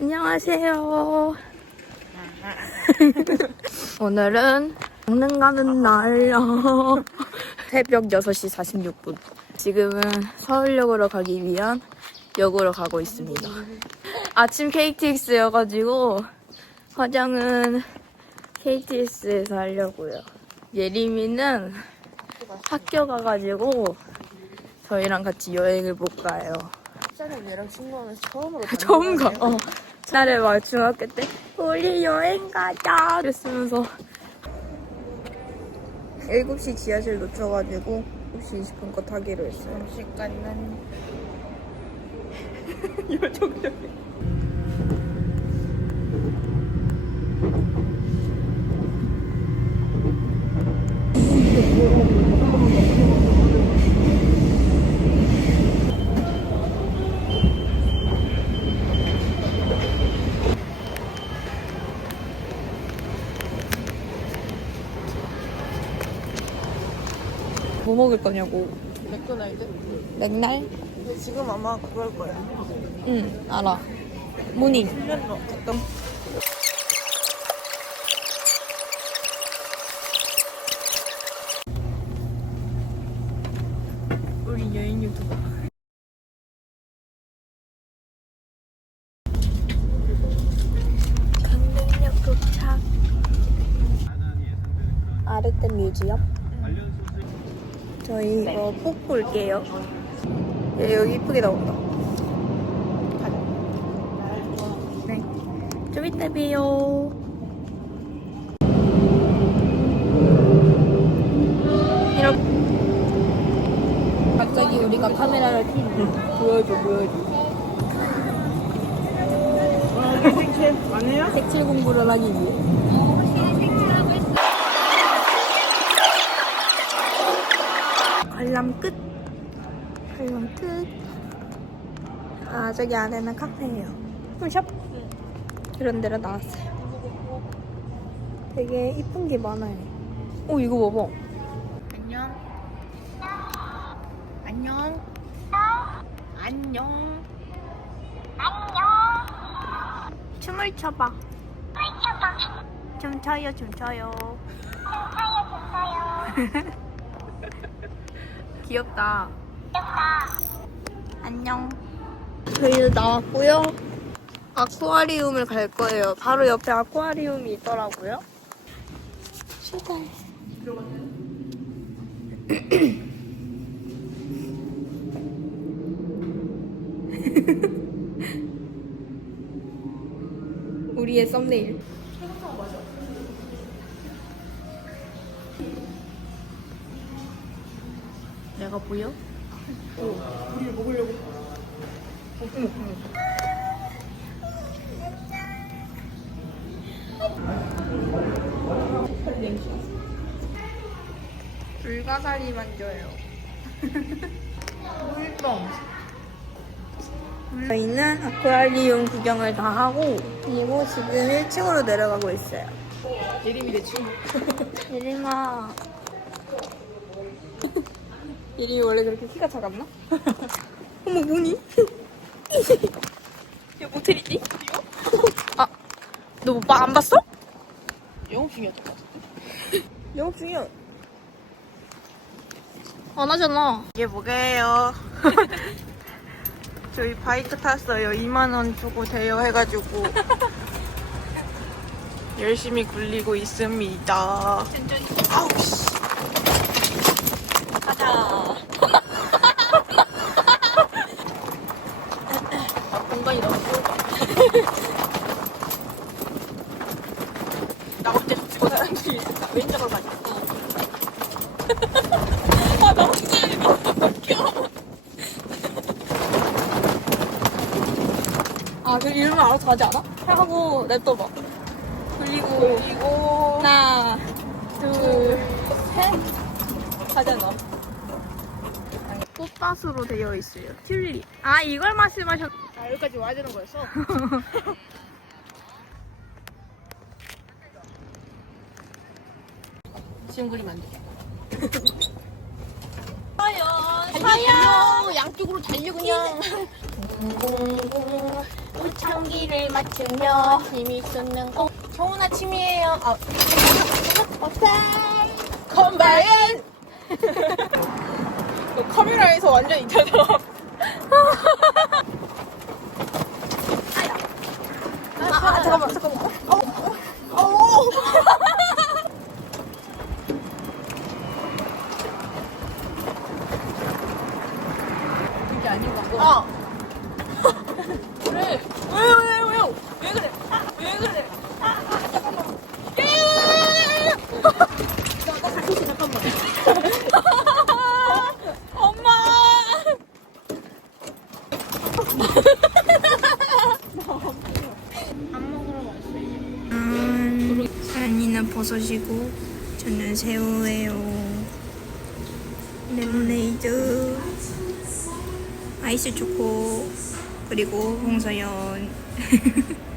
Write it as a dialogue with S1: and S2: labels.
S1: 안녕하세요. 오늘은 강릉 가는 날. 새벽 6시 46분. 지금은 서울역으로 가기 위한 역으로 가고 있습니다. 아침 KTX여가지고 화장은 KTX에서 하려고요. 예림이는 학교 가가지고 저희랑 같이 여행을 못 가요.
S2: 사람 얘랑 친구하면서 처음으로
S1: 처음 가. 어. 나를 막 중학교 때 우리 여행 가자 이랬으면서 7시 지하철 놓쳐가지고 9시 20분 거 타기로 했어요.
S2: 시간은
S1: 뭐 먹을 거냐고.
S2: 맥도날드?
S1: 맥날?
S2: 근데 지금 아마 그걸 거야.
S1: 응, 알아. 모닝.
S2: 1년도 어떤
S1: 우리 여행 유튜버. 강릉역 도착. 아르떼 뮤지엄. 저희 이거 꼭 볼게요. 예, 여기 이쁘게 나온다. 네. 좀 이따 봬요. 이렇게. 갑자기 우리가 카메라를 켜는 보여줘 보여줘
S2: 안 해요?
S1: 색칠 공부를 하기 위해 관람 끝 관람 끝 아 저기 안에는 카페예요 샵 이런 데로 나왔어요 되게 이쁜 게 많아요 오 이거 봐봐
S2: 안녕. 안녕. 안녕.
S1: 춤을 춰봐. 춤 춰요, 춤 춰요. 귀엽다. 안녕. 저희는 나왔고요. 아쿠아리움을 갈 거예요. 바로 옆에 아쿠아리움이 있더라고요. 출발. 우리의 썸네일.
S2: 내가 보여?
S1: 불가사리만 줘요. 물뻥. 저희는 아쿠아리움 구경을 다 하고 그리고 지금 1층으로 내려가고 있어요.
S2: 예림이 내 친구.
S1: 예림아. 예림이 원래 그렇게 키가 작았나? 어머 뭐니? 야 모텔이지? 아, 너 오빠 안 봤어?
S2: 영업 중이었던 것 같아.
S1: 영업 중이야. 안 하잖아.
S2: 이게 뭐게요? 저희 바이크 탔어요. 2만원 주고 대여해가지고. 열심히 굴리고 있습니다. 아우, 씨.
S1: 가자.
S2: 아, 공간이 너무 좁아. 나 혼자 죽고 사람들이 왼쪽으로 가자. 아, 나 혼자 이거 웃겨.
S1: 아, 그 이러면 알아서 가지 않아? 하고 냅둬봐. 그리고
S2: 그리고
S1: 하나, 둘, 셋. 가잖아. 꽃밭으로 되어 있어요. 튤립. 아, 이걸 말씀하셨...
S2: 아, 여기까지 와야 되는 거였어? 지금 그리면 안 돼. 달려, 달려. 양쪽으로 달려 그냥.
S1: 붕붕붕 우창기를 맞추며 힘이 쏟는 공
S2: 좋은 아침이에요. 아,
S1: 오케이
S2: 컴바인! 너 카메라에서 완전 있잖아. 아, 잠깐만, 잠깐만. 어, 어, 어.
S1: 이게 아닌 거고
S2: 아. 그래. 왜요, 왜요, 왜요? 왜 그래? 아, 왜 그래? 아, 아, 잠깐만. 예!
S1: 잠깐만
S2: 엄마!
S1: 음, 사랑이는 버섯이고 저는 새우예요. 레모네이드 아이스 초코 그리고 홍서연